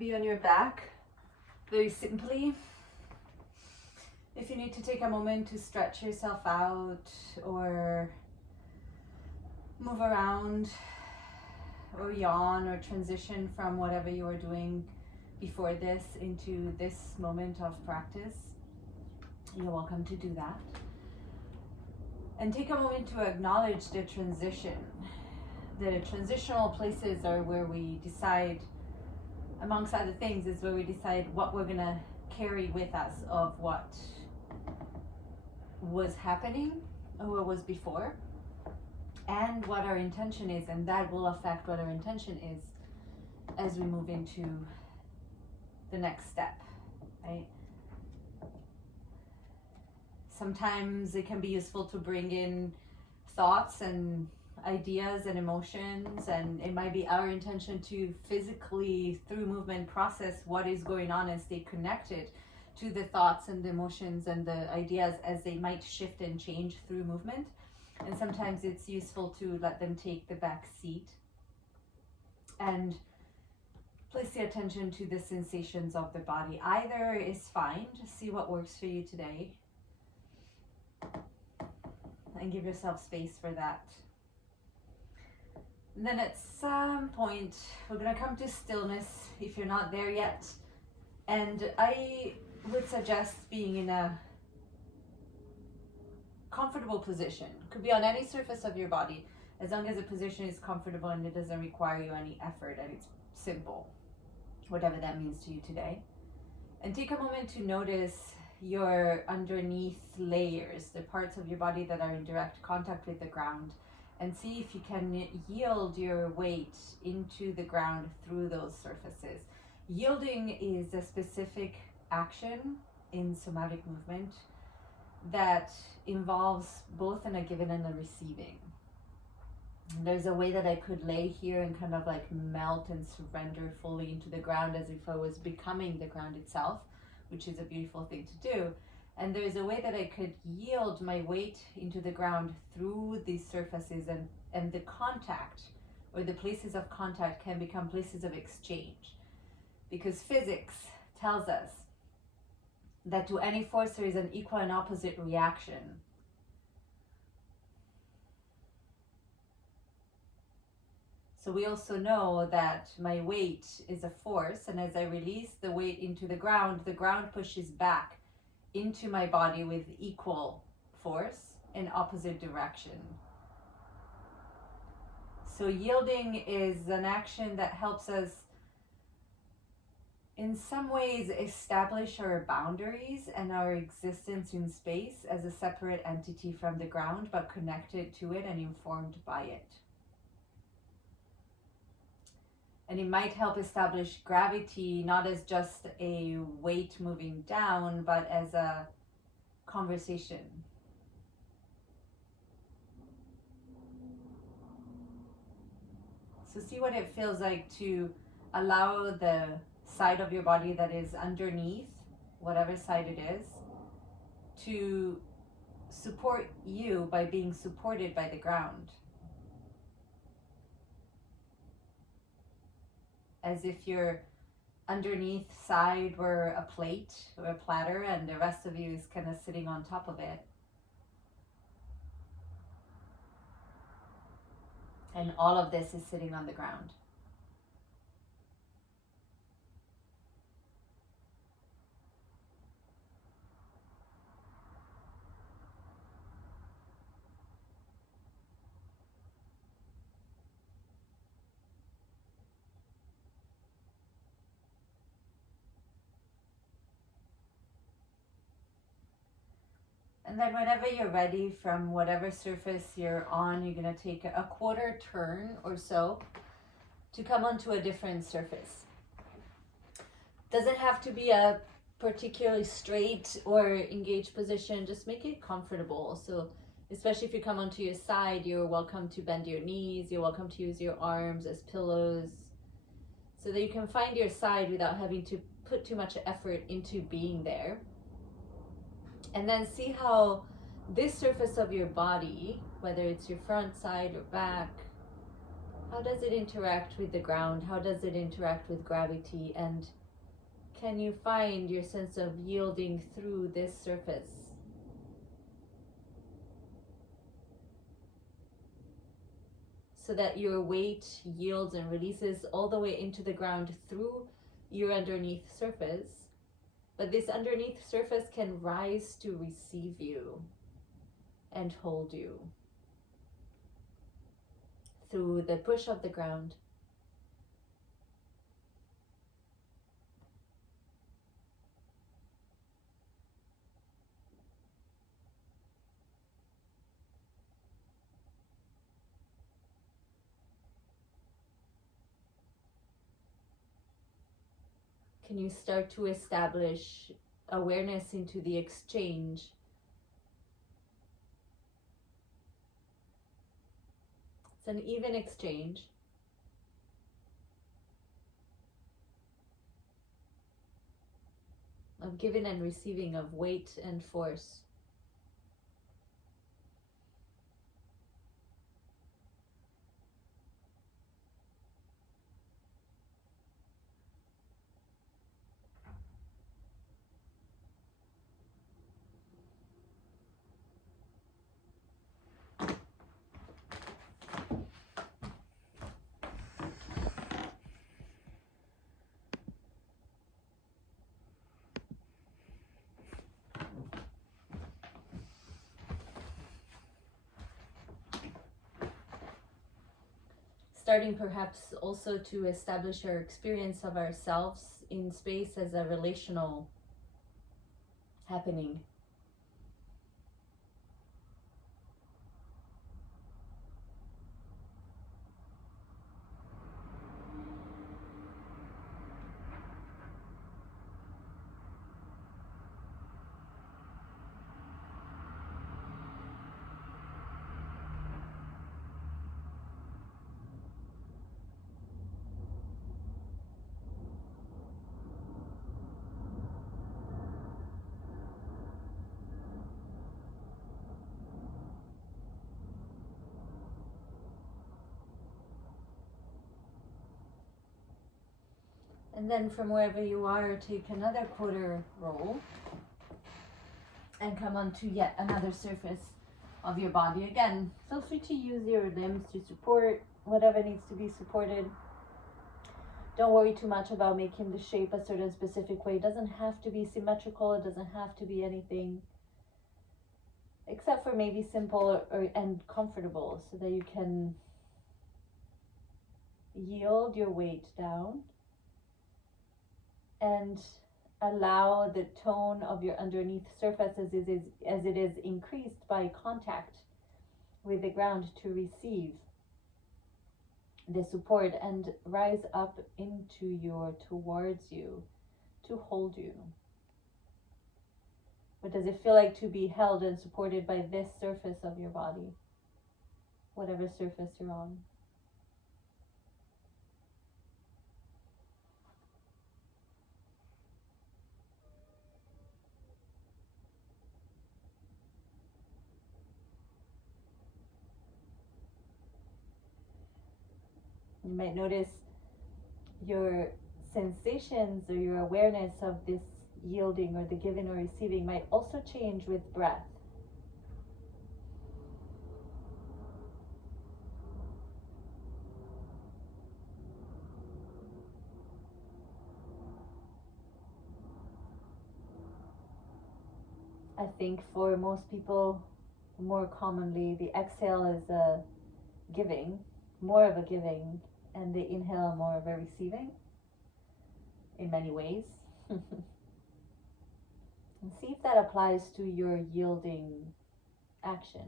be on your back, very simply. If you need to take a moment to stretch yourself out or move around or yawn or transition from whatever you were doing before this into this moment of practice, you're welcome to do that. And take a moment to acknowledge the transition. The transitional places are where we decide, amongst other things, is where we decide what we're gonna carry with us of what was happening or what was before, and what our intention is, and that will affect what our intention is as we move into the next step, right? Sometimes it can be useful to bring in thoughts and ideas and emotions, and it might be our intention to physically, through movement, process what is going on and stay connected to the thoughts and the emotions and the ideas as they might shift and change through movement. And sometimes it's useful to let them take the back seat and place the attention to the sensations of the body. Either is fine, just see what works for you today and give yourself space for that. And then at some point, we're gonna come to stillness if you're not there yet. And I would suggest being in a comfortable position. Could be on any surface of your body, as long as the position is comfortable and it doesn't require you any effort and it's simple, whatever that means to you today. And take a moment to notice your underneath layers, the parts of your body that are in direct contact with the ground, and see if you can yield your weight into the ground through those surfaces. Yielding is a specific action in somatic movement that involves both in a giving and a receiving. There's a way that I could lay here and kind of like melt and surrender fully into the ground as if I was becoming the ground itself, which is a beautiful thing to do. And there's a way that I could yield my weight into the ground through these surfaces, and the contact or the places of contact can become places of exchange. Because physics tells us that to any force there is an equal and opposite reaction. So we also know that my weight is a force, and as I release the weight into the ground pushes back into my body with equal force in opposite direction. So yielding is an action that helps us in some ways establish our boundaries and our existence in space as a separate entity from the ground, but connected to it and informed by it. And it might help establish gravity not as just a weight moving down, but as a conversation. So see what it feels like to allow the side of your body that is underneath, whatever side it is, to support you by being supported by the ground. As if your underneath side were a plate or a platter and the rest of you is kind of sitting on top of it. And all of this is sitting on the ground. And then whenever you're ready, from whatever surface you're on, you're going to take a quarter turn or so to come onto a different surface. Doesn't have to be a particularly straight or engaged position, just make it comfortable. So especially if you come onto your side, you're welcome to bend your knees, you're welcome to use your arms as pillows, so that you can find your side without having to put too much effort into being there. And then see how this surface of your body, whether it's your front, side, or back, How does it interact with the ground? How does it interact with gravity? And can you find your sense of yielding through this surface? So that your weight yields and releases all the way into the ground through your underneath surface. But this underneath surface can rise to receive you and hold you through the push of the ground. Can you start to establish awareness into the exchange? It's an even exchange. Of giving and receiving, of weight and force. Starting perhaps also to establish our experience of ourselves in space as a relational happening. And then from wherever you are, take another quarter roll and come onto yet another surface of your body. Again, feel free to use your limbs to support whatever needs to be supported. Don't worry too much about making the shape a certain specific way. It doesn't have to be symmetrical. It doesn't have to be anything except for maybe simple and comfortable, so that you can yield your weight down and allow the tone of your underneath surface as it is increased by contact with the ground to receive the support and rise up towards you, to hold you. What does it feel like to be held and supported by this surface of your body, whatever surface you're on? You might notice your sensations or your awareness of this yielding or the giving or receiving might also change with breath. I think for most people, more commonly, the exhale is a giving, more of a giving, and the inhale more of a receiving in many ways. And see if that applies to your yielding action.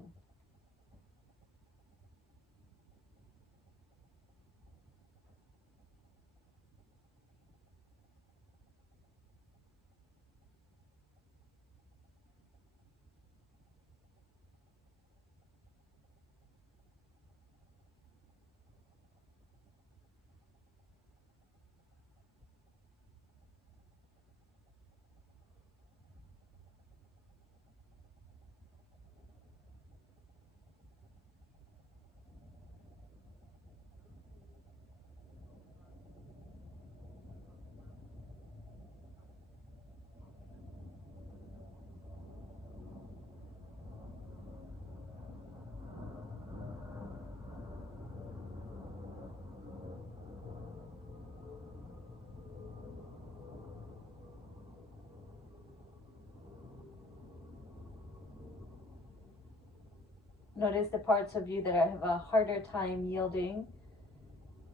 Notice the parts of you that have a harder time yielding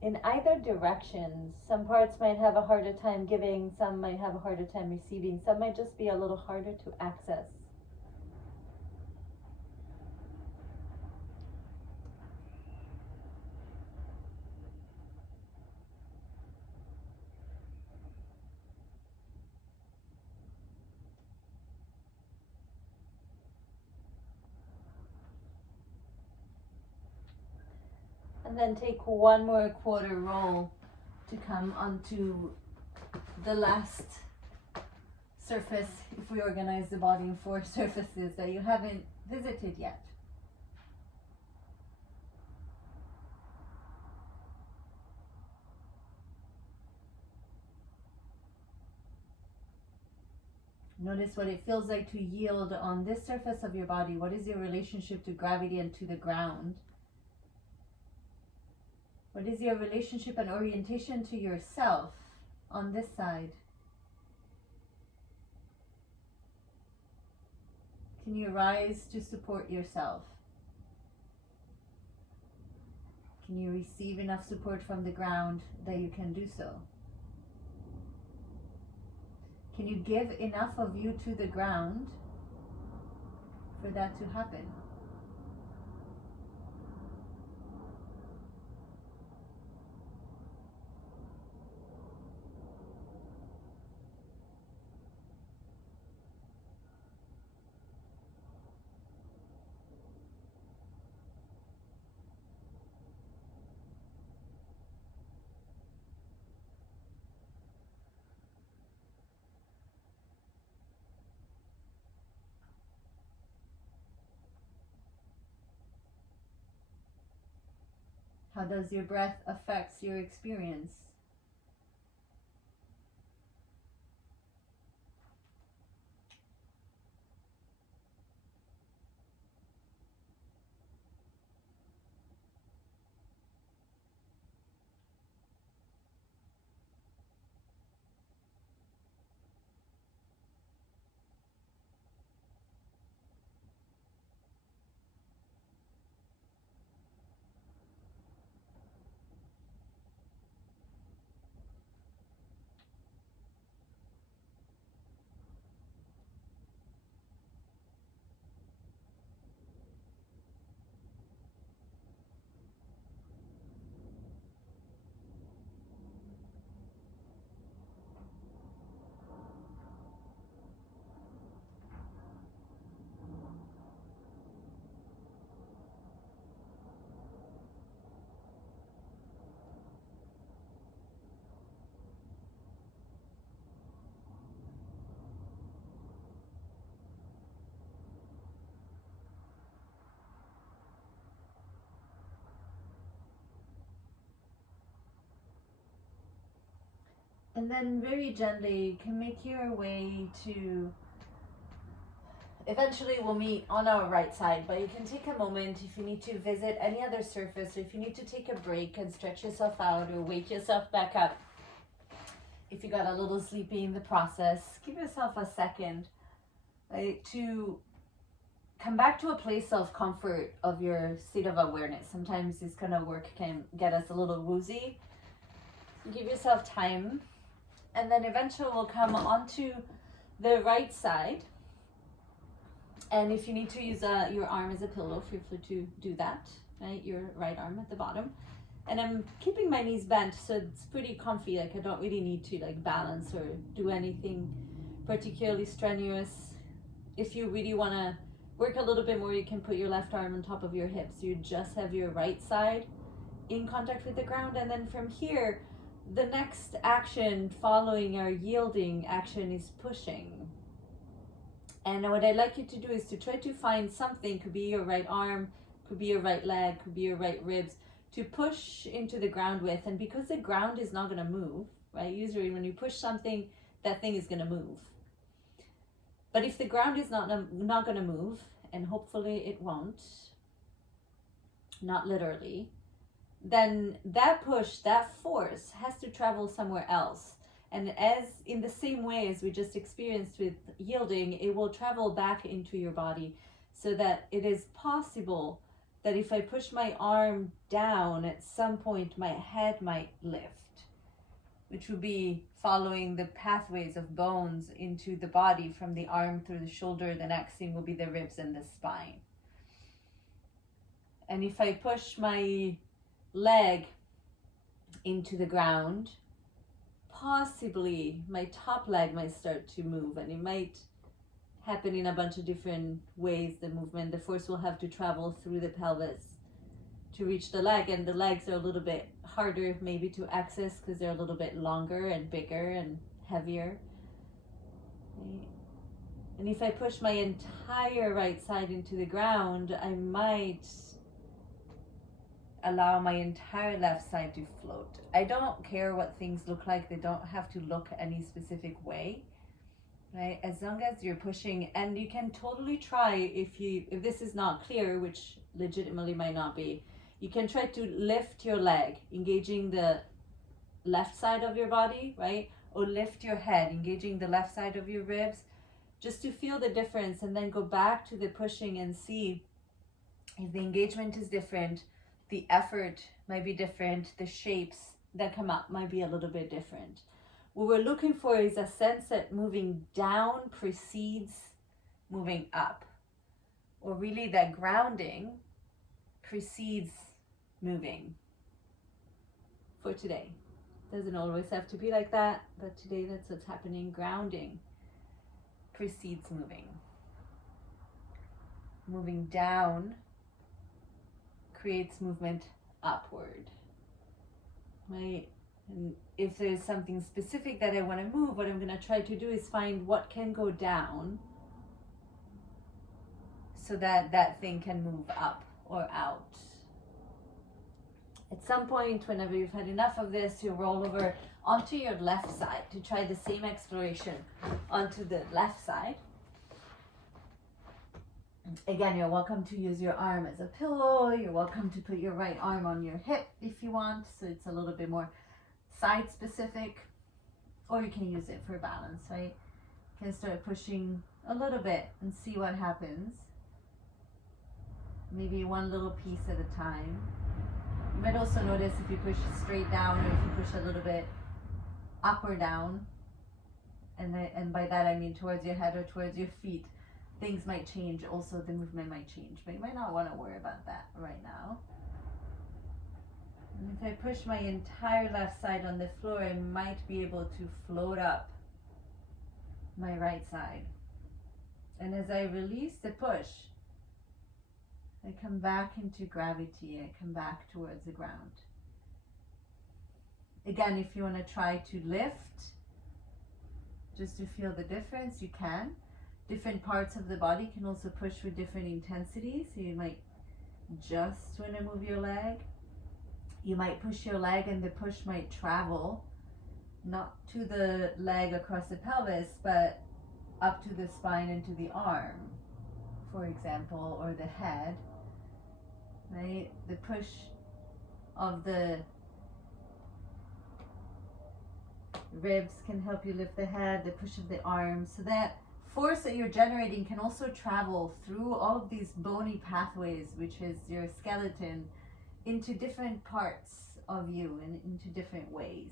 in either direction. Some parts might have a harder time giving, some might have a harder time receiving, some might just be a little harder to access. And then take one more quarter roll to come onto the last surface, if we organize the body in 4 surfaces that you haven't visited yet. Notice what it feels like to yield on this surface of your body. What is your relationship to gravity and to the ground? What is your relationship and orientation to yourself on this side? Can you rise to support yourself? Can you receive enough support from the ground that you can do so? Can you give enough of you to the ground for that to happen? How does your breath affect your experience? And then very gently you can make your way to, eventually we'll meet on our right side, but you can take a moment if you need to visit any other surface, or if you need to take a break and stretch yourself out or wake yourself back up. If you got a little sleepy in the process, give yourself a second, right, to come back to a place of comfort of your state of awareness. Sometimes this kind of work can get us a little woozy. Give yourself time. And then eventually we'll come onto the right side. And if you need to use your arm as a pillow, feel free to do that, right? Your right arm at the bottom. And I'm keeping my knees bent, so it's pretty comfy. Like I don't really need to like balance or do anything particularly strenuous. If you really want to work a little bit more, you can put your left arm on top of your hips. You just have your right side in contact with the ground. And then from here, the next action following our yielding action is pushing. And what I'd like you to do is to try to find something, could be your right arm, could be your right leg, could be your right ribs, to push into the ground with. And because the ground is not going to move, right? Usually when you push something, that thing is going to move. But if the ground is not going to move, and hopefully it won't, not literally, then that push, that force has to travel somewhere else. And as in the same way as we just experienced with yielding, it will travel back into your body so that it is possible that if I push my arm down, at some point my head might lift, which would be following the pathways of bones into the body from the arm through the shoulder. The next thing will be the ribs and the spine. And if I push my leg into the ground, possibly my top leg might start to move, and it might happen in a bunch of different ways. The movement, the force will have to travel through the pelvis to reach the leg, and the legs are a little bit harder maybe to access because they're a little bit longer and bigger and heavier. And if I push my entire right side into the ground, I might allow my entire left side to float. I don't care what things look like. They don't have to look any specific way, right? As long as you're pushing, and you can totally try, if this is not clear, which legitimately might not be, you can try to lift your leg, engaging the left side of your body, right? Or lift your head, engaging the left side of your ribs, just to feel the difference, and then go back to the pushing and see if the engagement is different, the effort might be different, the shapes that come up might be a little bit different. What we're looking for is a sense that moving down precedes moving up, or really that grounding precedes moving for today. Doesn't always have to be like that, but today that's what's happening. Grounding precedes moving. Moving down creates movement upward, right? And if there's something specific that I want to move, what I'm going to try to do is find what can go down so that that thing can move up or out. At some point, whenever you've had enough of this, you roll over onto your left side to try the same exploration onto the left side. Again, you're welcome to use your arm as a pillow. You're welcome to put your right arm on your hip if you want, so it's a little bit more side specific, or you can use it for balance, right? You can start pushing a little bit and see what happens. Maybe one little piece at a time. You might also notice if you push straight down, or if you push a little bit up or down, and by that I mean towards your head or towards your feet, things might change. Also, the movement might change, but you might not want to worry about that right now. And if I push my entire left side on the floor, I might be able to float up my right side. And as I release the push, I come back into gravity. I come back towards the ground. Again, if you want to try to lift, just to feel the difference, you can. Different parts of the body can also push with different intensities. So you might just want to move your leg. You might push your leg and the push might travel, not to the leg across the pelvis, but up to the spine and to the arm, for example, or the head, right? The push of the ribs can help you lift the head, the push of the arms, so that force that you're generating can also travel through all of these bony pathways, which is your skeleton, into different parts of you and into different ways.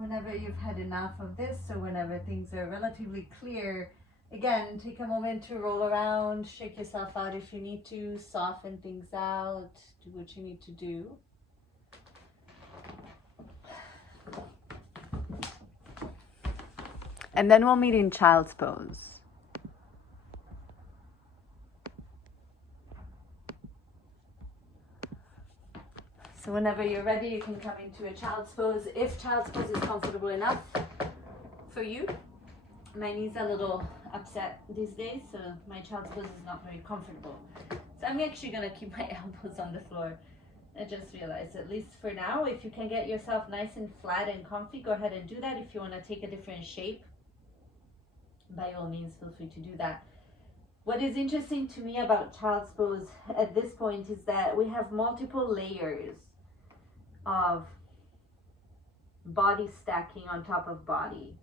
Whenever you've had enough of this, or whenever things are relatively clear, again, take a moment to roll around, shake yourself out if you need to, soften things out, do what you need to do. And then we'll meet in child's pose. So whenever you're ready, you can come into a child's pose. If child's pose is comfortable enough for you. My knees are a little upset these days, so my child's pose is not very comfortable. So I'm actually going to keep my elbows on the floor I just realized, at least for now, if you can get yourself nice and flat and comfy, go ahead and do that. If you want to take a different shape, by all means, feel free to do that. What is interesting to me about child's pose at this point is that we have multiple layers of body stacking on top of body.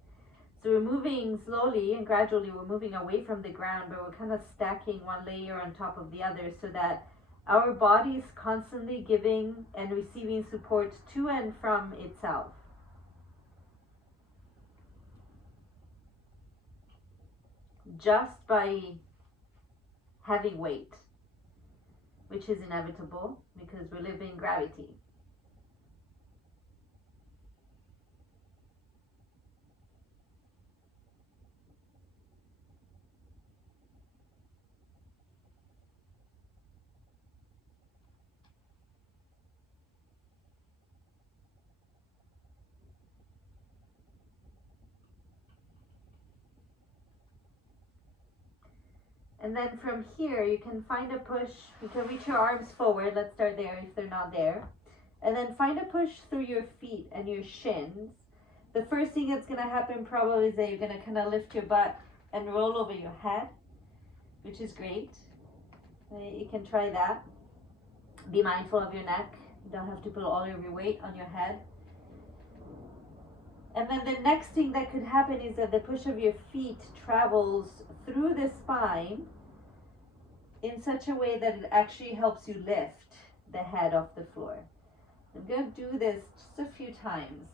So we're moving slowly and gradually, we're moving away from the ground, but we're kind of stacking one layer on top of the other so that our body is constantly giving and receiving support to and from itself. Just by having weight, which is inevitable because we live in gravity. And then from here, you can find a push. You can reach your arms forward. Let's start there if they're not there. And then find a push through your feet and your shins. The first thing that's going to happen probably is that you're going to kind of lift your butt and roll over your head, which is great. You can try that. Be mindful of your neck. You don't have to put all of your weight on your head. And then the next thing that could happen is that the push of your feet travels through the spine in such a way that it actually helps you lift the head off the floor. I'm going to do this just a few times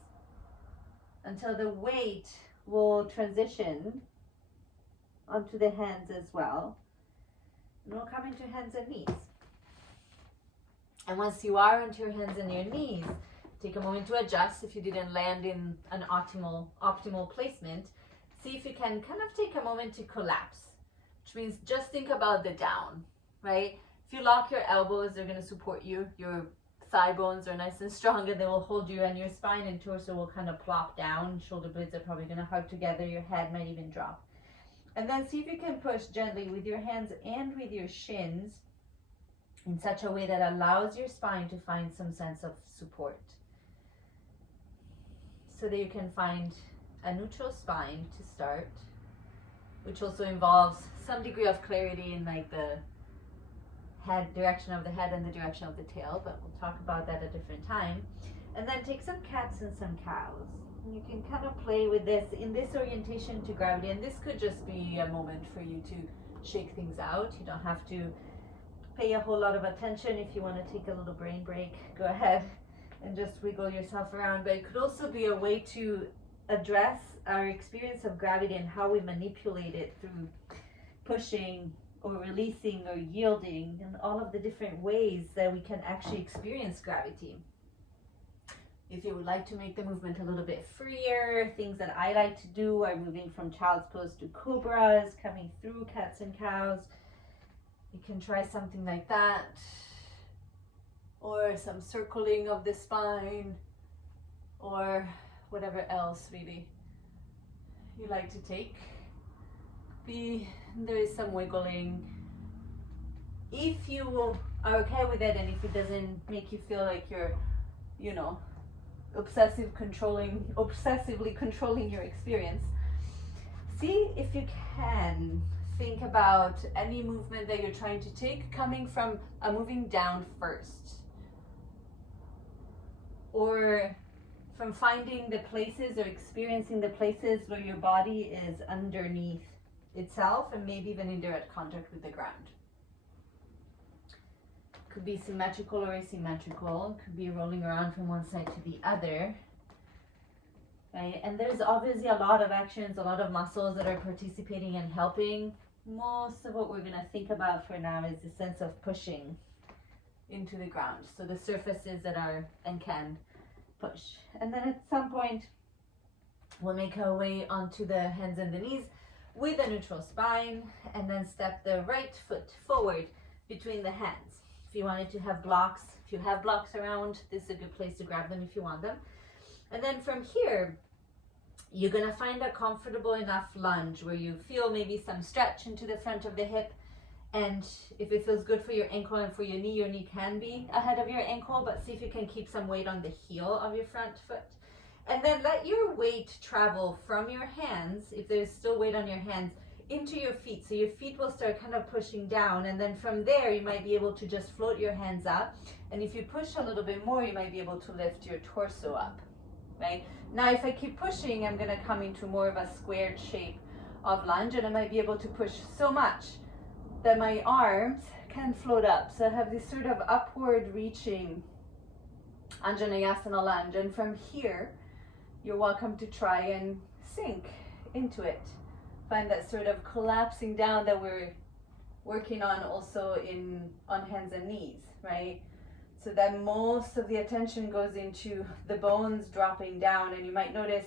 until the weight will transition onto the hands as well. And we'll come into hands and knees. And once you are onto your hands and your knees, take a moment to adjust if you didn't land in an optimal placement. See if you can kind of take a moment to collapse, which means just think about the down, right? If you lock your elbows, they're going to support you. Your thigh bones are nice and strong and they will hold you, and your spine and torso will kind of plop down. Shoulder blades are probably going to hug together. Your head might even drop. And then see if you can push gently with your hands and with your shins in such a way that allows your spine to find some sense of support, so that you can find a neutral spine to start, which also involves some degree of clarity in like the head direction of the head and the direction of the tail, but we'll talk about that at a different time. And then take some cats and some cows. And you can kind of play with this in this orientation to gravity, and this could just be a moment for you to shake things out. You don't have to pay a whole lot of attention. If you want to take a little brain break, go ahead and just wiggle yourself around. But it could also be a way to address our experience of gravity and how we manipulate it through pushing or releasing or yielding, and all of the different ways that we can actually experience gravity. If you would like to make the movement a little bit freer, things that I like to do are moving from child's pose to cobras, coming through cats and cows. You can try something like that, or some circling of the spine, or whatever else really you like to take. There is some wiggling. If you are okay with it, and if it doesn't make you feel like you're, obsessively controlling your experience, see if you can think about any movement that you're trying to take coming from a moving down first, or from finding the places or experiencing the places where your body is underneath itself and maybe even in direct contact with the ground. Could be symmetrical or asymmetrical, could be rolling around from one side to the other, right? And there's obviously a lot of actions, a lot of muscles that are participating and helping. Most of what we're going to think about for now is the sense of pushing into the ground, so the surfaces that are and can push. And then at some point we'll make our way onto the hands and the knees with a neutral spine, and then step the right foot forward between the hands. If you wanted to have blocks, if you have blocks around, this is a good place to grab them if you want them. And then from here, you're going to find a comfortable enough lunge where you feel maybe some stretch into the front of the hip, And if it feels good for your ankle and for your knee can be ahead of your ankle, but see if you can keep some weight on the heel of your front foot. And then let your weight travel from your hands, if there's still weight on your hands, into your feet. So your feet will start kind of pushing down, and then from there you might be able to just float your hands up. And if you push a little bit more, you might be able to lift your torso up, right? Now if I keep pushing, I'm gonna come into more of a squared shape of lunge, and I might be able to push so much that my arms can float up. So I have this sort of upward reaching Anjaneyasana lunge, and from here, you're welcome to try and sink into it. Find that sort of collapsing down that we're working on also on hands and knees, right? So that most of the attention goes into the bones dropping down, and you might notice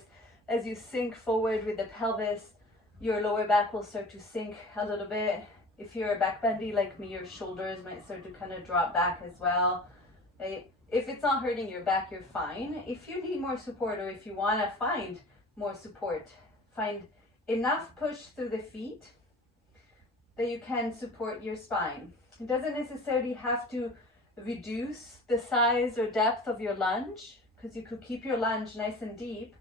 as you sink forward with the pelvis, your lower back will start to sink a little bit. If you're a backbendy like me, your shoulders might start to kind of drop back as well, right? If it's not hurting your back, you're fine. If you need more support, or if you want to find more support, find enough push through the feet that you can support your spine. It doesn't necessarily have to reduce the size or depth of your lunge, because you could keep your lunge nice and deep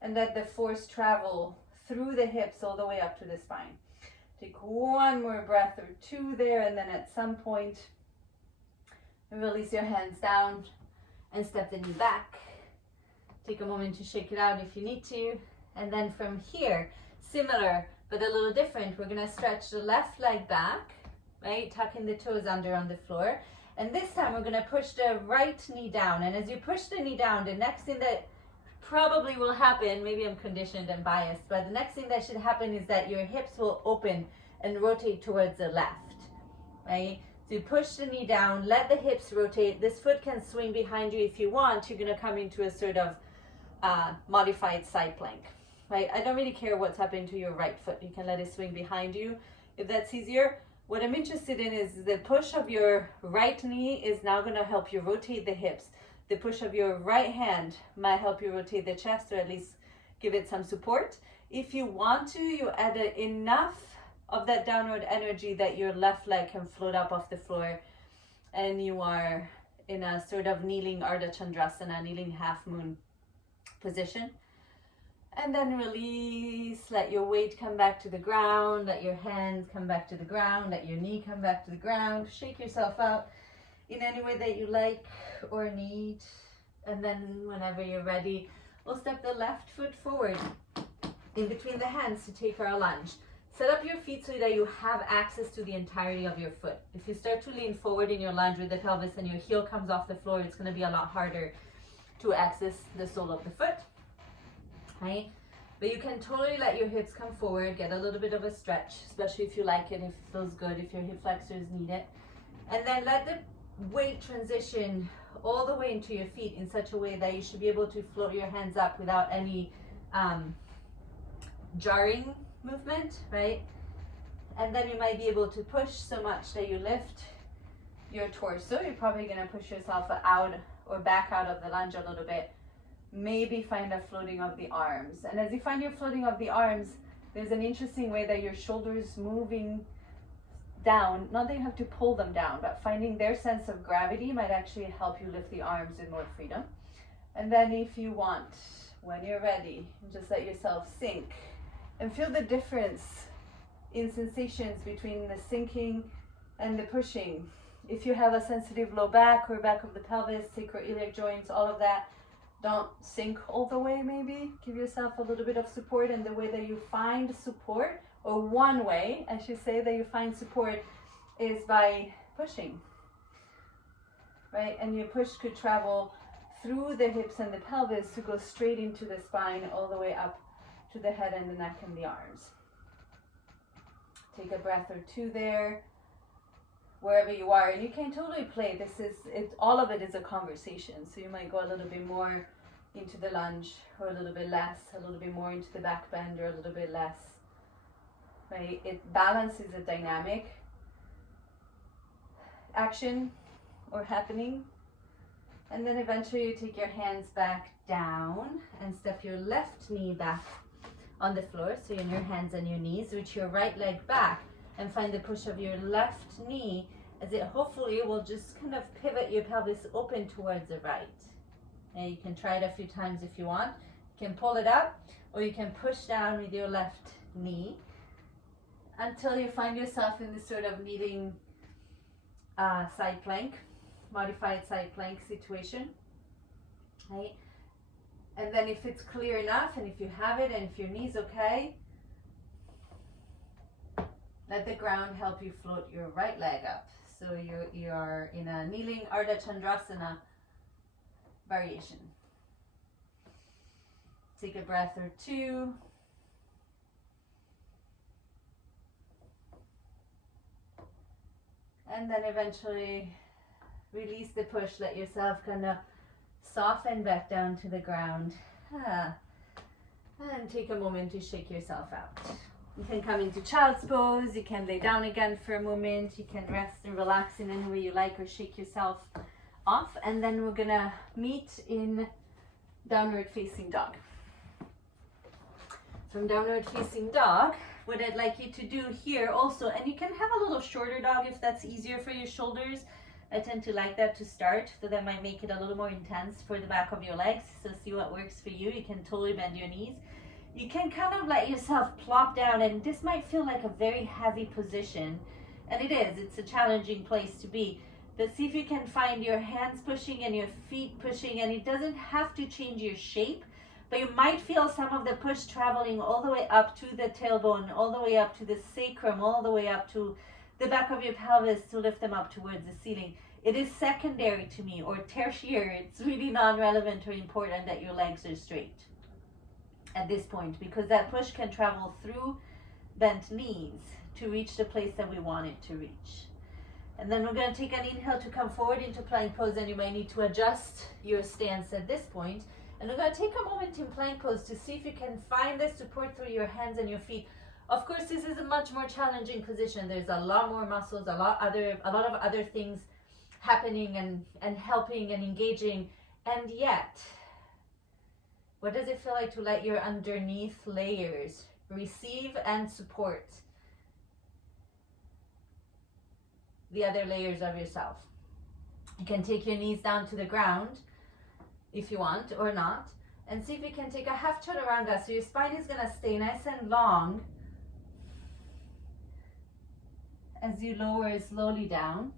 and let the force travel through the hips all the way up to the spine. Take one more breath or two there, and then at some point, release your hands down and step the knee back. Take a moment to shake it out if you need to. And then from here, similar but a little different, we're gonna stretch the left leg back, right? Tucking the toes under on the floor. And this time we're gonna push the right knee down. And as you push the knee down, the next thing that probably will happen, maybe I'm conditioned and biased, but the next thing that should happen is that your hips will open and rotate towards the left, right? So you push the knee down, let the hips rotate. This foot can swing behind you if you want. You're gonna come into a sort of modified side plank, right? I don't really care what's happening to your right foot. You can let it swing behind you if that's easier. What I'm interested in is the push of your right knee is now gonna help you rotate the hips. The push of your right hand might help you rotate the chest, or at least give it some support. If you want to, you add enough of that downward energy that your left leg can float up off the floor, and you are in a sort of kneeling Ardha Chandrasana, kneeling half moon position. And then release, let your weight come back to the ground, let your hands come back to the ground, let your knee come back to the ground. Shake yourself out in any way that you like or need. And then whenever you're ready, we'll step the left foot forward in between the hands to take our lunge. Set up your feet so that you have access to the entirety of your foot. If you start to lean forward in your lunge with the pelvis and your heel comes off the floor, it's going to be a lot harder to access the sole of the foot, right? But you can totally let your hips come forward, get a little bit of a stretch, especially if you like it, if it feels good, if your hip flexors need it. And then let the weight transition all the way into your feet in such a way that you should be able to float your hands up without any jarring movement, right? And then you might be able to push so much that you lift your torso. You're probably going to push yourself out or back out of the lunge a little bit. Maybe find a floating of the arms. And as you find your floating of the arms, there's an interesting way that your shoulders moving down, not that you have to pull them down, but finding their sense of gravity might actually help you lift the arms with more freedom. And then if you want, when you're ready, just let yourself sink and feel the difference in sensations between the sinking and the pushing. If you have a sensitive low back or back of the pelvis, sacroiliac joints, all of that, don't sink all the way maybe. Give yourself a little bit of support, and the way that you find support, or one way, I should say, that you find support is by pushing, right? And your push could travel through the hips and the pelvis to go straight into the spine, all the way up to the head and the neck and the arms. Take a breath or two there, wherever you are, and you can totally play. This is it. All of it is a conversation. So you might go a little bit more into the lunge, or a little bit less, a little bit more into the back bend, or a little bit less. Right? Balance is a dynamic action or happening. And then eventually you take your hands back down and step your left knee back on the floor. So you're on your hands and your knees, reach your right leg back. and find the push of your left knee as it hopefully will just kind of pivot your pelvis open towards the right. And you can try it a few times if you want. You can pull it up, or you can push down with your left knee until you find yourself in this sort of kneeling side plank, modified side plank situation, right? And then if it's clear enough, and if you have it, and if your knee's okay, let the ground help you float your right leg up. So you're in a kneeling Ardha Chandrasana variation. Take a breath or two. And then eventually release the push. Let yourself kind of soften back down to the ground. And take a moment to shake yourself out. You can come into child's pose. You can lay down again for a moment. You can rest and relax in any way you like, or shake yourself off. And then we're gonna meet in downward facing dog. From downward facing dog, what I'd like you to do here also, and you can have a little shorter dog if that's easier for your shoulders. I tend to like that to start, so that might make it a little more intense for the back of your legs. So see what works for you. You can totally bend your knees. You can kind of let yourself plop down, and this might feel like a very heavy position, and it is. It's a challenging place to be. But see if you can find your hands pushing and your feet pushing, and it doesn't have to change your shape, but you might feel some of the push traveling all the way up to the tailbone, all the way up to the sacrum, all the way up to the back of your pelvis to lift them up towards the ceiling. It is secondary to me, or tertiary. It's really non-relevant or important that your legs are straight at this point, because that push can travel through bent knees to reach the place that we want it to reach. And then we're going to take an inhale to come forward into plank pose, and you might need to adjust your stance at this point. And we're going to take a moment in plank pose to see if you can find the support through your hands and your feet. Of course, this is a much more challenging position. There's a lot more muscles, a lot of other things happening and helping and engaging. And yet, what does it feel like to let your underneath layers receive and support the other layers of yourself? You can take your knees down to the ground if you want, or not, and see if you can take a half chaturanga. So your spine is going to stay nice and long as you lower slowly down,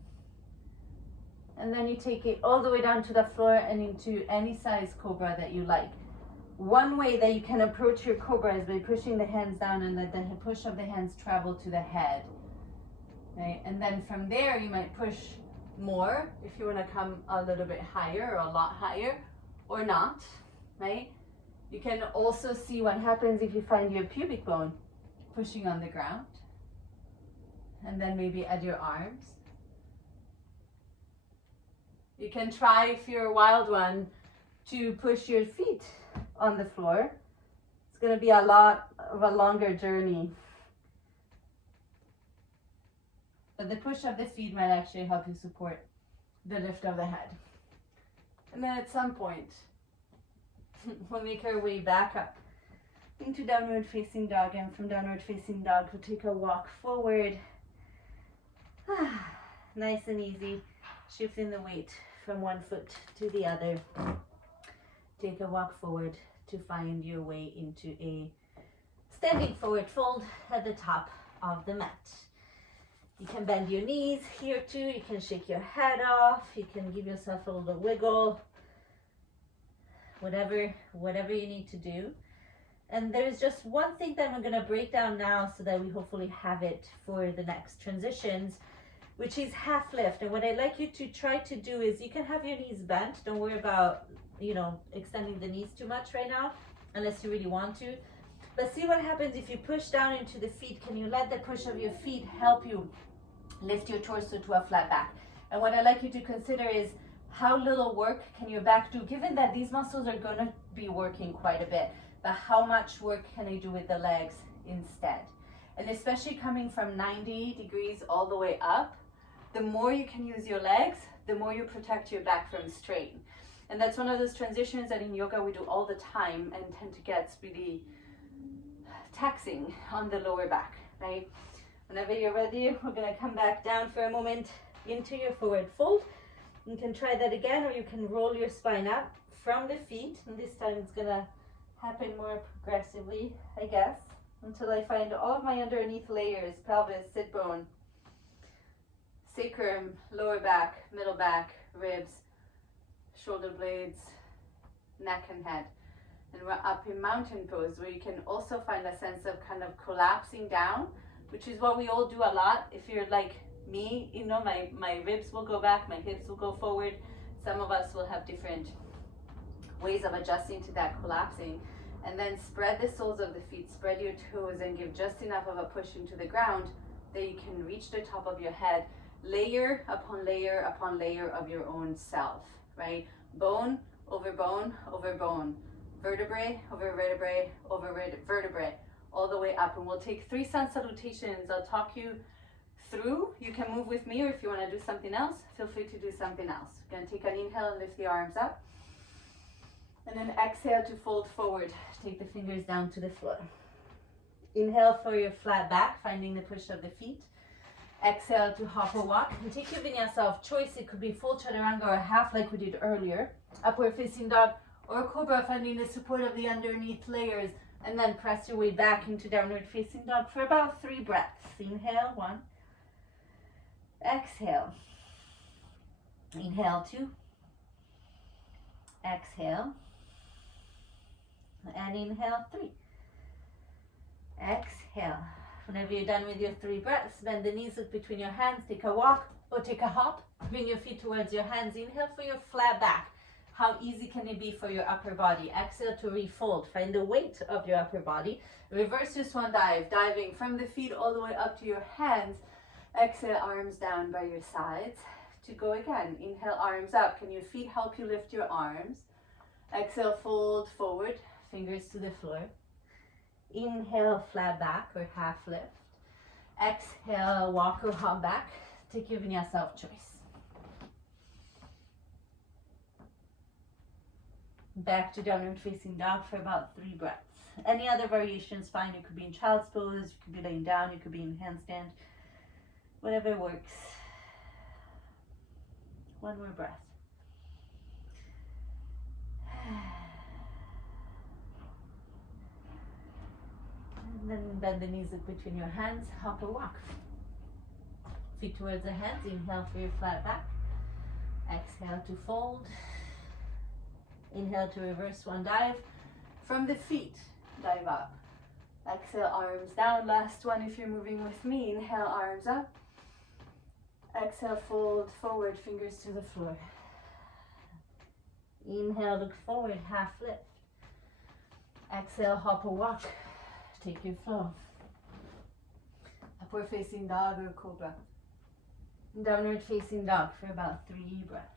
and then you take it all the way down to the floor and into any size cobra that you like. One way that you can approach your cobra is by pushing the hands down and let the push of the hands travel to the head, right? And then from there you might push more if you want to come a little bit higher or a lot higher, or not, right? You can also see what happens if you find your pubic bone pushing on the ground, and then maybe add your arms. You can try, if you're a wild one, to push your feet on the floor. It's going to be a lot of a longer journey, but the push of the feet might actually help you support the lift of the head. And then at some point, we'll make our way back up into downward facing dog, and from downward facing dog, we'll take a walk forward. Nice and easy, shifting the weight from one foot to the other. Take a walk forward to find your way into a standing forward fold at the top of the mat. You can bend your knees here too. You can shake your head off. You can give yourself a little wiggle. Whatever you need to do. And there's just one thing that we're going to break down now, so that we hopefully have it for the next transitions, which is half lift. And what I'd like you to try to do is, you can have your knees bent. Don't worry about, extending the knees too much right now, unless you really want to. But see what happens if you push down into the feet. Can you let the push of your feet help you lift your torso to a flat back? And what I'd like you to consider is, how little work can your back do, given that these muscles are going to be working quite a bit, but how much work can I do with the legs instead? And especially coming from 90 degrees all the way up, the more you can use your legs, the more you protect your back from strain. And that's one of those transitions that in yoga we do all the time, and tend to get really taxing on the lower back, right? Whenever you're ready, we're going to come back down for a moment into your forward fold. You can try that again, or you can roll your spine up from the feet. And this time it's going to happen more progressively, I guess, until I find all of my underneath layers: pelvis, sit bone, sacrum, lower back, middle back, ribs, shoulder blades, neck and head. And we're up in mountain pose, where you can also find a sense of kind of collapsing down, which is what we all do a lot. If you're like me, you know, my ribs will go back, my hips will go forward. Some of us will have different ways of adjusting to that collapsing. And then spread the soles of the feet, spread your toes, and give just enough of a push into the ground that you can reach the top of your head, layer upon layer upon layer of your own self, right? Bone over bone over bone, vertebrae over vertebrae over vertebrae, all the way up. And we'll take 3 sun salutations. I'll talk you through. You can move with me, or if you want to do something else, feel free to do something else. You're going to take an inhale and lift the arms up. And then exhale to fold forward. Take the fingers down to the floor. Inhale for your flat back, finding the push of the feet. Exhale to hop or walk. And take your vinyasa of choice. It could be full chaturanga or half like we did earlier. Upward facing dog or cobra, finding the support of the underneath layers. And then press your way back into downward facing dog for about 3 breaths. Inhale, 1. Exhale. Inhale, 2. Exhale. And inhale, 3. Exhale. Whenever you're done with your 3 breaths, bend the knees, look between your hands, take a walk or take a hop. Bring your feet towards your hands. Inhale for your flat back. How easy can it be for your upper body? Exhale to refold. Find the weight of your upper body. Reverse your swan dive, diving from the feet all the way up to your hands. Exhale, arms down by your sides. To go again. Inhale, arms up. Can your feet help you lift your arms? Exhale, fold forward, fingers to the floor. Inhale, flat back or half lift. Exhale, walk or hop back. Take your vinyasa of choice. Back to downward facing dog for about 3 breaths. Any other variations, fine. You could be in child's pose, you could be laying down, you could be in handstand. Whatever works. 1 more breath. And then bend the knees, look between your hands, hop or walk. Feet towards the hands. Inhale for your flat back. Exhale to fold. Inhale to reverse swan dive. From the feet, dive up. Exhale, arms down. Last one if you're moving with me. Inhale, arms up. Exhale, fold forward, fingers to the floor. Inhale, look forward, half lift. Exhale, hop or walk. Take your flow. Upward facing dog or cobra. Downward facing dog for about 3 breaths.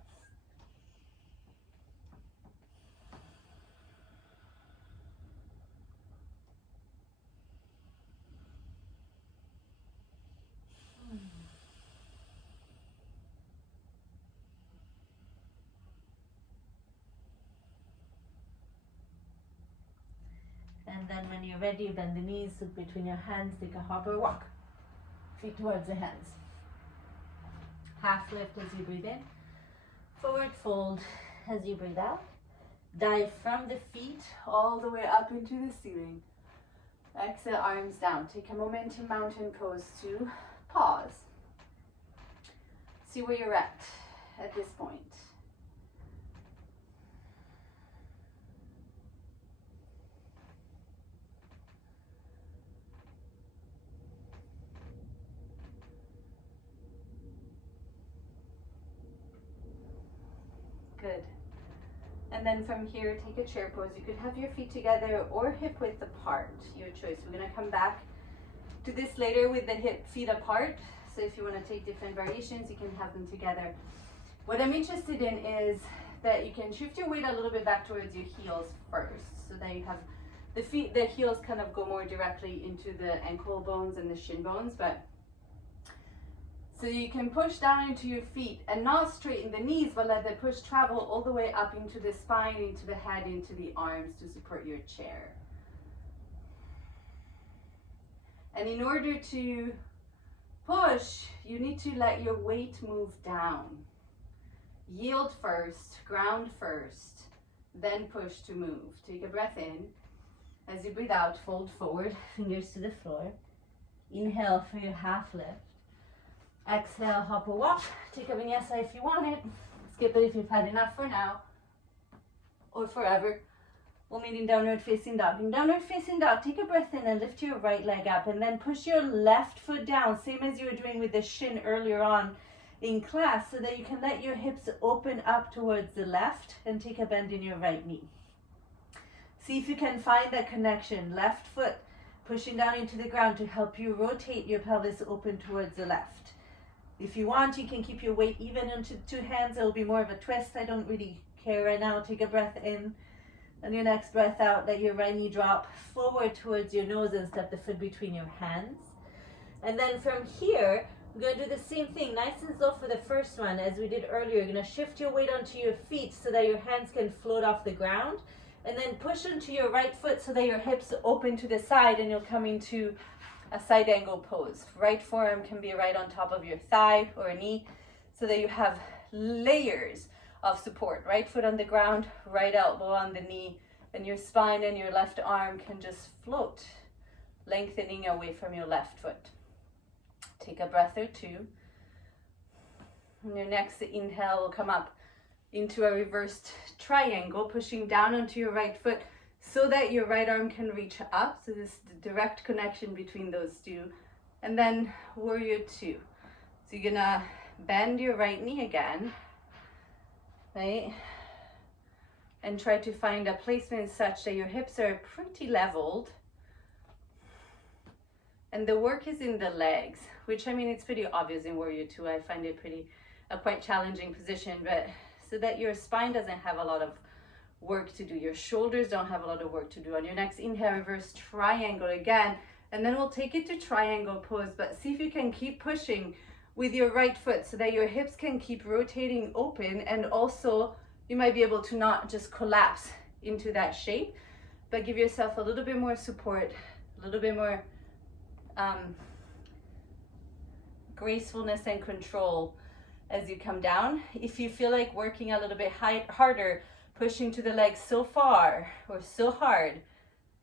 And then when you're ready, bend the knees, look between your hands, take a hop or walk. Feet towards the hands. Half lift as you breathe in. Forward fold as you breathe out. Dive from the feet all the way up into the ceiling. Exhale, arms down. Take a moment in mountain pose to pause. See where you're at this point. Good. And then from here, take a chair pose. You could have your feet together or hip width apart, your choice. We're gonna come back to this later with the feet apart. So if you wanna take different variations, you can have them together. What I'm interested in is that you can shift your weight a little bit back towards your heels first, so that you have the heels kind of go more directly into the ankle bones and the shin bones, but so you can push down into your feet and not straighten the knees, but let the push travel all the way up into the spine, into the head, into the arms to support your chair. And in order to push, you need to let your weight move down. Yield first, ground first, then push to move. Take a breath in. As you breathe out, fold forward, fingers to the floor. Inhale for your half lift. Exhale, hop or walk. Take a vinyasa if you want it. Skip it if you've had enough for now or forever. We'll meet in downward facing dog. In downward facing dog, take a breath in and lift your right leg up and then push your left foot down, same as you were doing with the shin earlier on in class, so that you can let your hips open up towards the left and take a bend in your right knee. See if you can find that connection. Left foot pushing down into the ground to help you rotate your pelvis open towards the left. If you want, you can keep your weight even into two hands. It'll be more of a twist. I don't really care right now. Take a breath in. On your next breath out, let your right knee drop forward towards your nose and step the foot between your hands. And then from here, we're going to do the same thing, nice and slow for the first one as we did earlier. You're going to shift your weight onto your feet so that your hands can float off the ground. And then push into your right foot so that your hips open to the side and you'll come into a side angle pose. Right forearm can be right on top of your thigh or knee so that you have layers of support. Right foot on the ground, right elbow on the knee, and your spine and your left arm can just float, lengthening away from your left foot. Take a breath or two. On your next inhale, will come up into a reversed triangle, pushing down onto your right foot so that your right arm can reach up. So this is the direct connection between those two. And then warrior two. So you're gonna bend your right knee again, right? And try to find a placement such that your hips are pretty leveled. And the work is in the legs, which, I mean, it's pretty obvious in warrior two. I find it a quite challenging position, but so that your spine doesn't have a lot of work to do. Your shoulders don't have a lot of work to do. On your next inhale, reverse triangle again, and then we'll take it to triangle pose, but see if you can keep pushing with your right foot so that your hips can keep rotating open, and also you might be able to not just collapse into that shape, but give yourself a little bit more support, a little bit more gracefulness and control as you come down. If you feel like working a little bit harder, pushing to the legs so far or so hard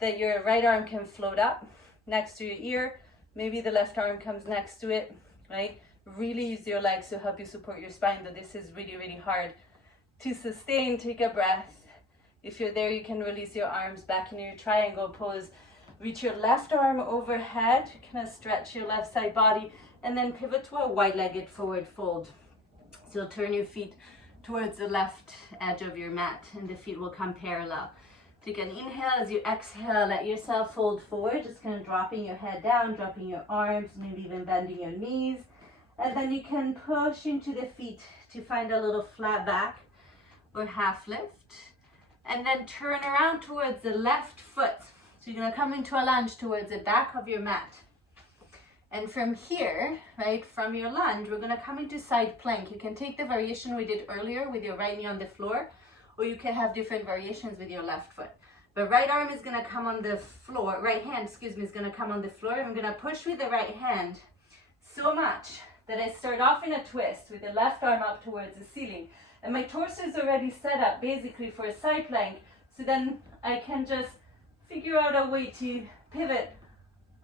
that your right arm can float up next to your ear, maybe the left arm comes next to it, right? Really use your legs to help you support your spine, but this is really, really hard to sustain. Take a breath. If you're there, you can release your arms back in your triangle pose. Reach your left arm overhead, kind of stretch your left side body, and then pivot to a wide-legged forward fold. So turn your feet towards the left edge of your mat and the feet will come parallel. Take an inhale. As you exhale, let yourself fold forward, just kind of dropping your head down, dropping your arms, maybe even bending your knees. And then you can push into the feet to find a little flat back or half lift. And then turn around towards the left foot. So you're going to come into a lunge towards the back of your mat. And from here, right, from your lunge, we're going to come into side plank. You can take the variation we did earlier with your right knee on the floor, or you can have different variations with your left foot. But right arm is going to come on the floor, right hand, excuse me, is going to come on the floor. And I'm going to push with the right hand so much that I start off in a twist with the left arm up towards the ceiling. And my torso is already set up basically for a side plank. So then I can just figure out a way to pivot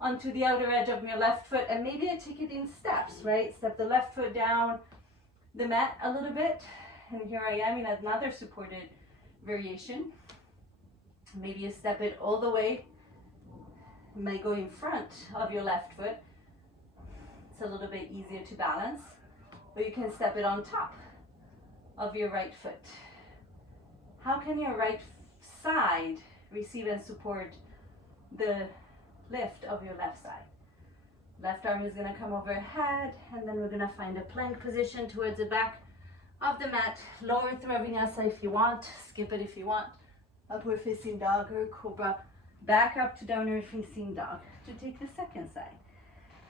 onto the outer edge of my left foot, and maybe I take it in steps, right? Step the left foot down the mat a little bit, and here I am in another supported variation. Maybe you step it all the way, you might go in front of your left foot. It's a little bit easier to balance, or you can step it on top of your right foot. How can your right side receive and support the lift of your left side? Left arm is going to come overhead, and then we're going to find a plank position towards the back of the mat. Lower through a vinyasa if you want, skip it if you want. Upward facing dog or cobra. Back up to downward facing dog to take the second side.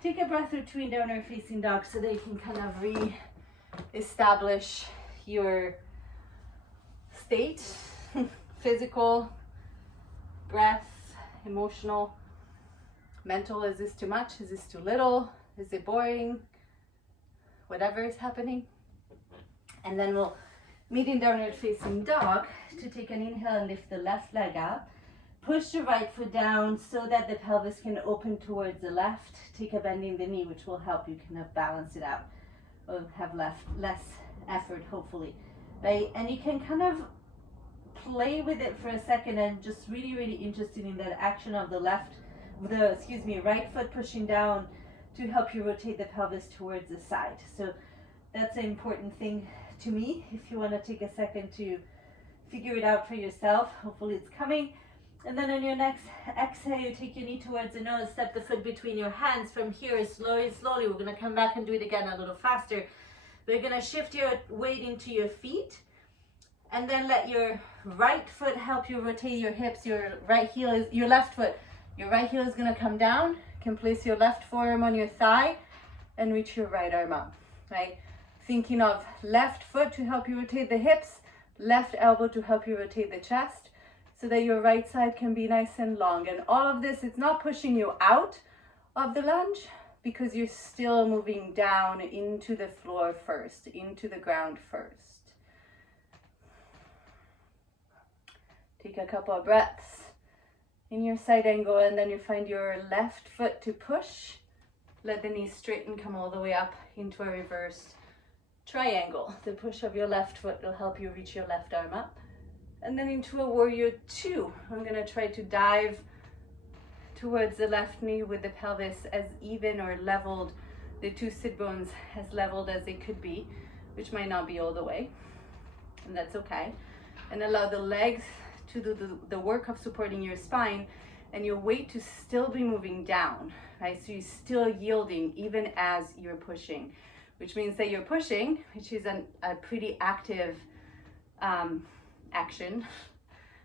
Take a breath or two in downward facing dog so that you can kind of re-establish your state, physical, breath, emotional, mental. Is this too much? Is this too little? Is it boring? Whatever is happening. And then we'll meet in downward facing dog to take an inhale and lift the left leg up. Push the right foot down so that the pelvis can open towards the left. Take a bend in the knee, which will help you kind of balance it out or have less effort, hopefully. Right? And you can kind of play with it for a second and just really interested in that action of the right foot pushing down to help you rotate the pelvis towards the side. So that's an important thing to me. If you want to take a second to figure it out for yourself, hopefully it's coming. And then on your next exhale, you take your knee towards the nose, step the foot between your hands. From here, slowly, we're going to come back and do it again a little faster. We're going to shift your weight into your feet and then let your right foot help you rotate your hips. Your right heel is your left foot. Your right heel is going to come down. You can place your left forearm on your thigh and reach your right arm up, right? Thinking of left foot to help you rotate the hips, left elbow to help you rotate the chest, so that your right side can be nice and long. And all of this, it's not pushing you out of the lunge because you're still moving down into the floor first, into the ground first. Take a couple of breaths in your side angle, and then you find your left foot to push. Let the knees straighten, come all the way up into a reversed triangle. The push of your left foot will help you reach your left arm up. And then into a warrior two. I'm going to try to dive towards the left knee with the pelvis as even or leveled, the two sit bones as leveled as they could be, which might not be all the way, and that's okay. And allow the legs to do the work of supporting your spine and your weight to still be moving down, right? So you're still yielding even as you're pushing, which means that you're pushing, which is a pretty active action.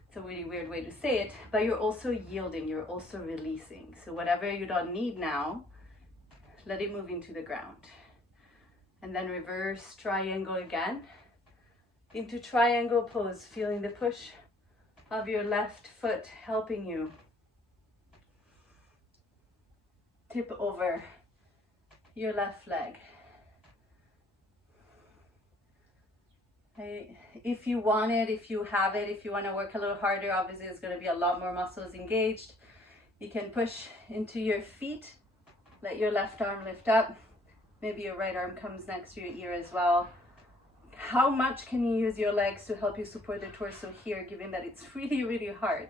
It's a really weird way to say it, but you're also yielding, you're also releasing. So whatever you don't need now, let it move into the ground. And then reverse triangle again. Into triangle pose, feeling the push of your left foot helping you tip over your left leg. If you want it, if you have it, if you want to work a little harder, obviously there's going to be a lot more muscles engaged. You can push into your feet, let your left arm lift up. Maybe your right arm comes next to your ear as well. How much can you use your legs to help you support the torso here, given that it's really hard?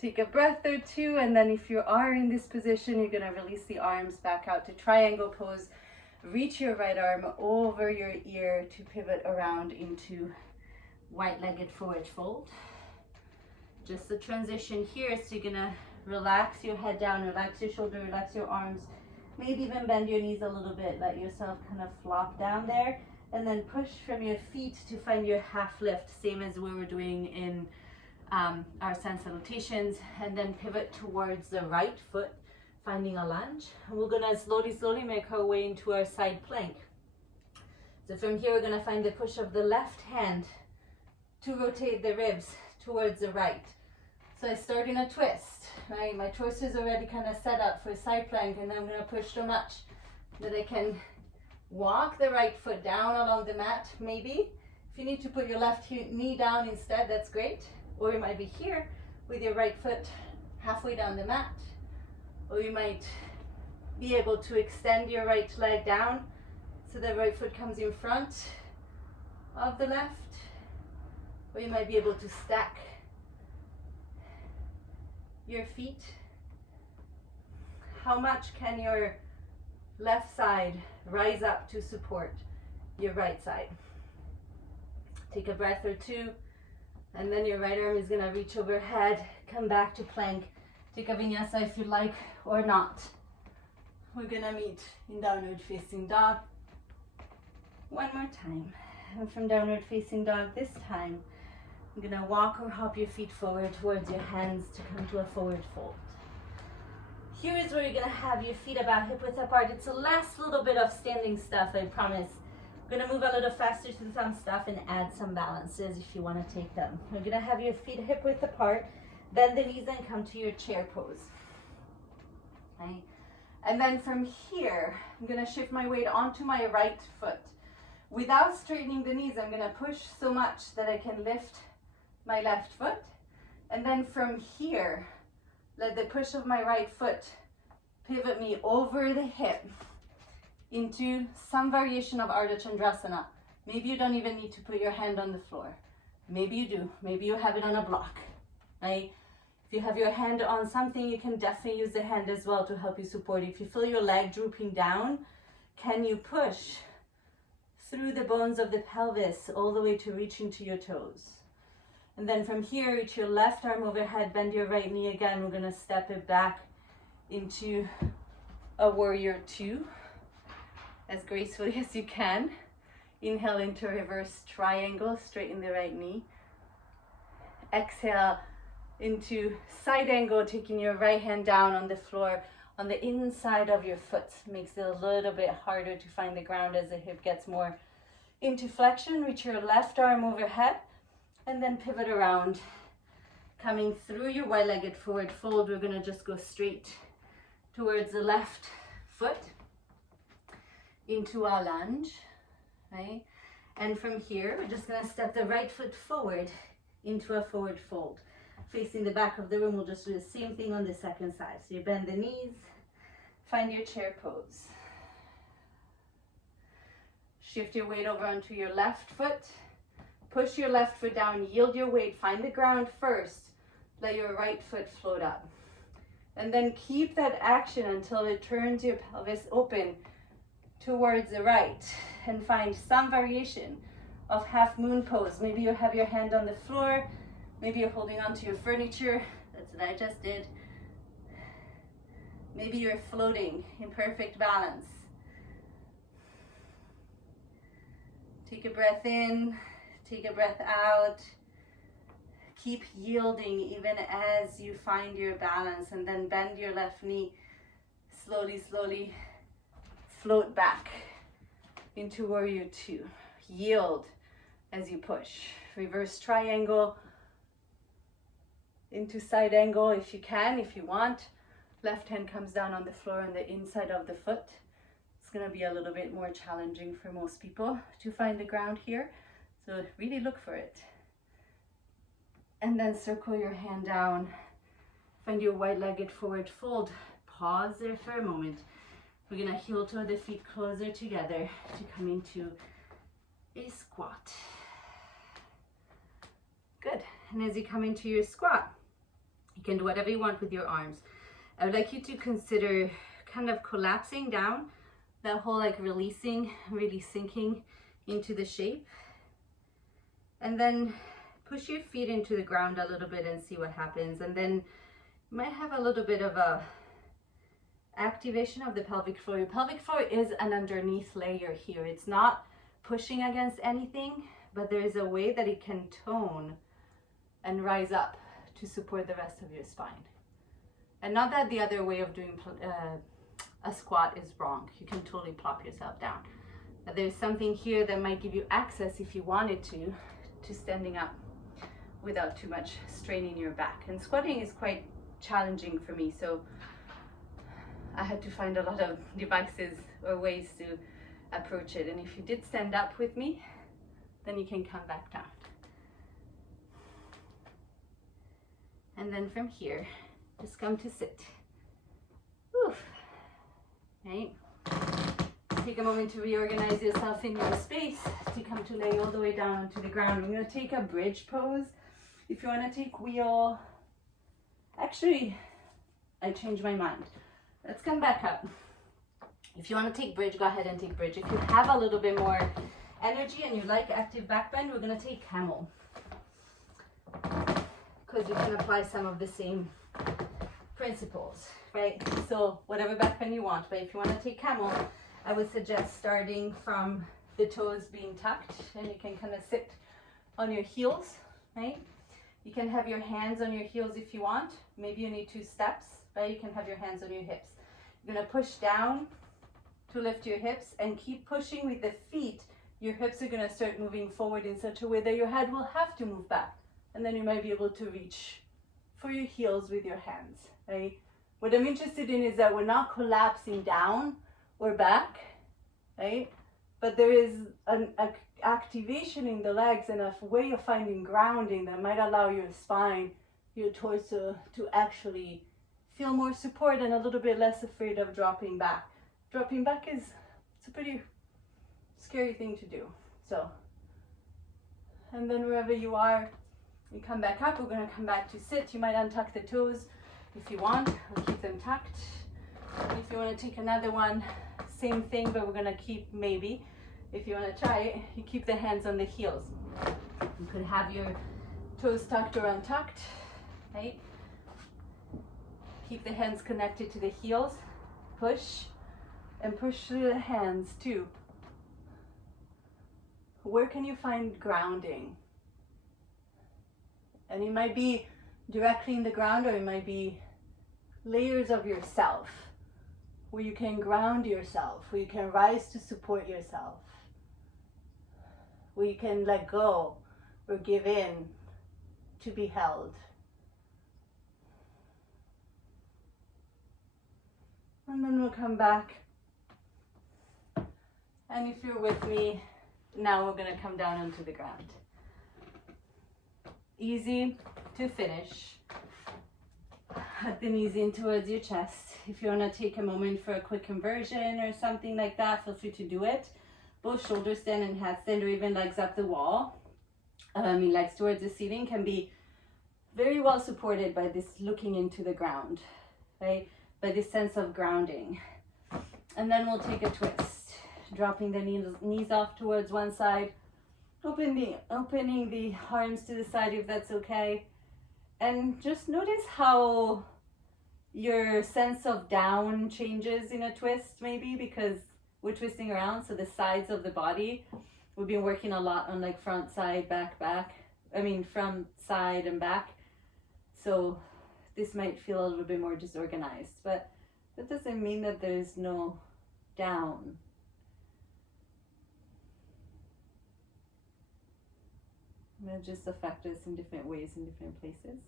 Take a breath or two, and then if you are in this position, you're going to release the arms back out to triangle pose. Reach your right arm over your ear to pivot around into wide-legged forward fold. Just the transition here, so you're gonna relax your head down, relax your shoulder, relax your arms, maybe even bend your knees a little bit, let yourself kind of flop down there, and then push from your feet to find your half lift, same as we were doing in our sun salutations, and then pivot towards the right foot, finding a lunge. And we're gonna slowly make our way into our side plank. So from here, we're gonna find the push of the left hand to rotate the ribs towards the right. So I start in a twist, right? My torso is already kind of set up for side plank, and I'm gonna push so much that I can walk the right foot down along the mat, maybe. If you need to put your left knee down instead, that's great. Or you might be here with your right foot halfway down the mat. Or you might be able to extend your right leg down so the right foot comes in front of the left. Or you might be able to stack your feet. How much can your left side rise up to support your right side? Take a breath or two, and then your right arm is gonna reach overhead, come back to plank. Take a vinyasa if you like or not. We're gonna meet in downward facing dog one more time. And from downward facing dog this time, I'm gonna walk or hop your feet forward towards your hands to come to a forward fold. Here is where you're gonna have your feet about hip width apart. It's the last little bit of standing stuff, I promise. We're gonna move a little faster through some stuff and add some balances if you wanna take them. We're gonna have your feet hip width apart, bend the knees and come to your chair pose. Okay. And then from here, I'm gonna shift my weight onto my right foot. Without straightening the knees, I'm gonna push so much that I can lift my left foot. And then from here, let the push of my right foot pivot me over the hip into some variation of Ardha Chandrasana. Maybe you don't even need to put your hand on the floor. Maybe you do. Maybe you have it on a block, right? If you have your hand on something, you can definitely use the hand as well to help you support. If you feel your leg drooping down, can you push through the bones of the pelvis all the way to reach into your toes? And then from here, reach your left arm overhead, bend your right knee again. We're gonna step it back into a warrior two as gracefully as you can. Inhale into reverse triangle, straighten the right knee. Exhale into side angle, taking your right hand down on the floor on the inside of your foot. Makes it a little bit harder to find the ground as the hip gets more into flexion. Reach your left arm overhead and then pivot around. Coming through your wide-legged forward fold, we're gonna just go straight towards the left foot into our lunge, right? And from here, we're just gonna step the right foot forward into a forward fold. Facing the back of the room, we'll just do the same thing on the second side. So you bend the knees, find your chair pose. Shift your weight over onto your left foot. Push your left foot down, yield your weight, find the ground first. Let your right foot float up. And then keep that action until it turns your pelvis open towards the right. And find some variation of half moon pose. Maybe you have your hand on the floor. Maybe you're holding onto your furniture. That's what I just did. Maybe you're floating in perfect balance. Take a breath in, take a breath out. Keep yielding even as you find your balance, and then bend your left knee. Slowly, slowly float back into warrior two. Yield as you push. Reverse triangle into side angle if you can, if you want. Left hand comes down on the floor on the inside of the foot. It's gonna be a little bit more challenging for most people to find the ground here. So really look for it. And then circle your hand down. Find your wide-legged forward fold. Pause there for a moment. We're gonna heel toe the feet closer together to come into a squat. Good. And as you come into your squat, you can do whatever you want with your arms. I would like you to consider kind of collapsing down, that whole like releasing, really sinking into the shape. And then push your feet into the ground a little bit and see what happens. And then you might have a little bit of a activation of the pelvic floor. Your pelvic floor is an underneath layer here. It's not pushing against anything, but there is a way that it can tone and rise up to support the rest of your spine. And not that the other way of doing a squat is wrong. You can totally plop yourself down. But there's something here that might give you access, if you wanted to standing up without too much straining your back. And squatting is quite challenging for me, so I had to find a lot of devices or ways to approach it. And if you did stand up with me, then you can come back down. And then from here, just come to sit. Oof. Right? Take a moment to reorganize yourself in your space to come to lay all the way down onto the ground. We're going to take a bridge pose. If you want to take wheel, actually, I changed my mind. Let's come back up. If you want to take bridge, go ahead and take bridge. If you have a little bit more energy and you like active back bend, we're going to take camel, because you can apply some of the same principles, right? So whatever back bend you want, but if you want to take camel, I would suggest starting from the toes being tucked, and you can kind of sit on your heels, right? You can have your hands on your heels if you want. Maybe you need 2 steps, right? You can have your hands on your hips. You're gonna push down to lift your hips and keep pushing with the feet. Your hips are gonna start moving forward in such a way that your head will have to move back. And then you might be able to reach for your heels with your hands, right? What I'm interested in is that we're not collapsing down or back, right? But there is an activation in the legs and a way of finding grounding that might allow your spine, your torso to actually feel more support and a little bit less afraid of dropping back. Dropping back it's a pretty scary thing to do. So, and then wherever you are, you come back up. We're going to come back to sit. You might untuck the toes if you want, or keep them tucked. If you want to take another one, same thing, but we're going to keep, maybe, if you want to try it, you keep the hands on the heels. You could have your toes tucked or untucked, right? Keep the hands connected to the heels. Push, and push through the hands too. Where can you find grounding? And it might be directly in the ground, or it might be layers of yourself where you can ground yourself, where you can rise to support yourself, where you can let go or give in to be held. And then we'll come back. And if you're with me, now we're going to come down onto the ground. Easy to finish. Hug the knees in towards your chest. If you want to take a moment for a quick conversion or something like that, feel free to do it. Both shoulders stand and headstand, or even legs up the wall. Legs towards the ceiling can be very well supported by this looking into the ground, right? By this sense of grounding. And then we'll take a twist, dropping the knees off towards one side, opening the arms to the side if that's okay. And just notice how your sense of down changes in a twist, maybe because we're twisting around. So the sides of the body, we've been working a lot on like front, side, back, front, side, and back. So this might feel a little bit more disorganized, but that doesn't mean that there's no down. It will just affect us in different ways in different places.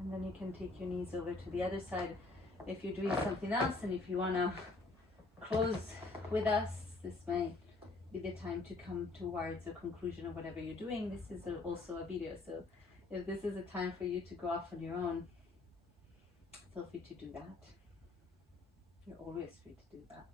And then you can take your knees over to the other side if you're doing something else, and if you want to close with us, this might be the time to come towards a conclusion of whatever you're doing. This is also a video, so if this is a time for you to go off on your own, feel free to do that. You're always free to do that.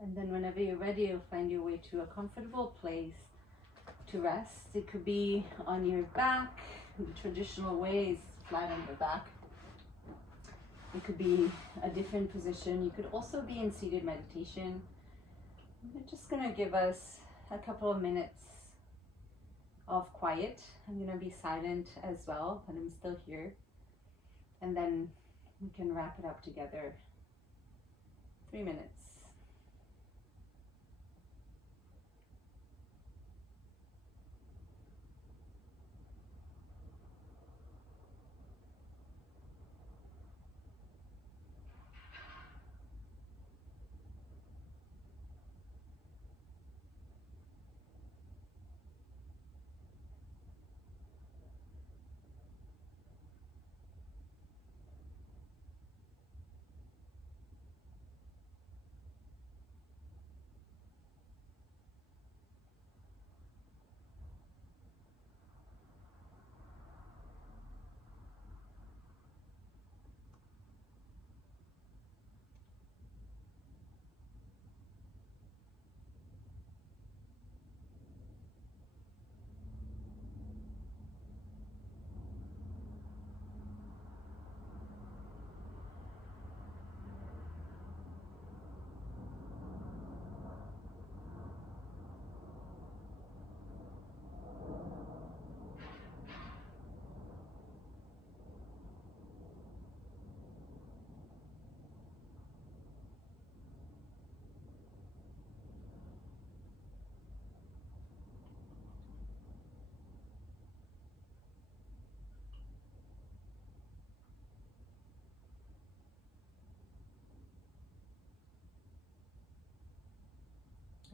And then whenever you're ready, you'll find your way to a comfortable place to rest. It could be on your back, the traditional way is flat on your back. It could be a different position. You could also be in seated meditation. I'm just gonna give us a couple of minutes of quiet. I'm gonna be silent as well, but I'm still here. And then we can wrap it up together. 3 minutes.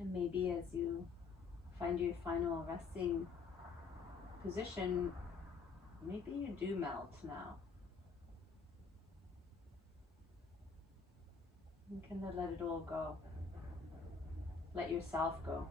And maybe as you find your final resting position, maybe you do melt now. You can let it all go. Let yourself go.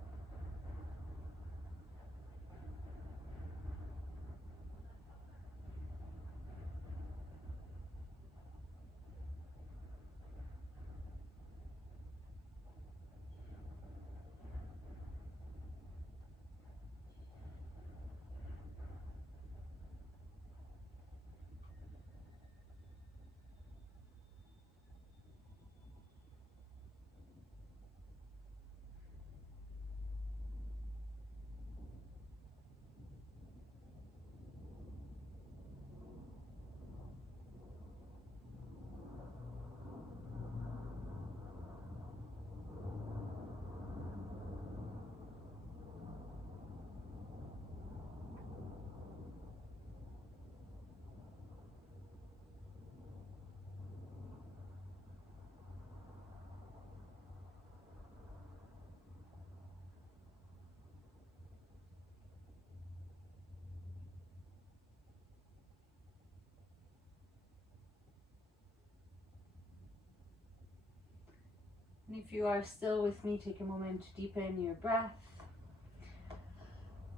And if you are still with me, take a moment to deepen your breath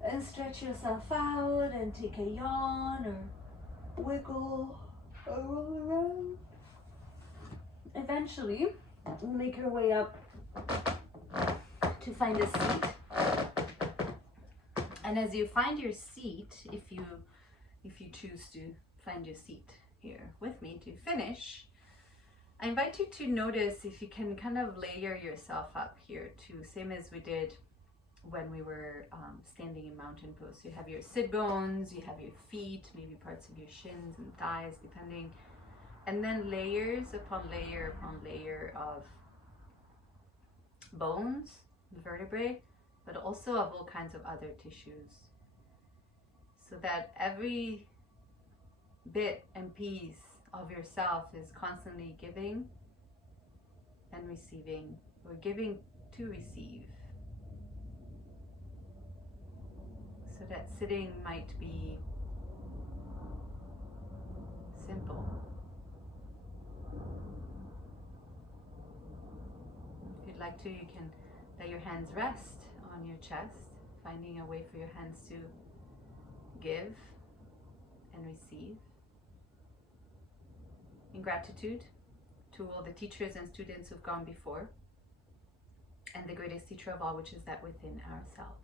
and stretch yourself out and take a yawn or wiggle or roll around. Eventually, we'll make our way up to find a seat. And as you find your seat, if you choose to find your seat here with me to finish, I invite you to notice if you can kind of layer yourself up here too, same as we did when we were standing in mountain pose. You have your sit bones, you have your feet, maybe parts of your shins and thighs, depending. And then layers upon layer of bones, vertebrae, but also of all kinds of other tissues. So that every bit and piece of yourself is constantly giving and receiving, or giving to receive. So that sitting might be simple. If you'd like to, you can let your hands rest on your chest, finding a way for your hands to give and receive. In gratitude to all the teachers and students who've gone before, and the greatest teacher of all, which is that within ourselves.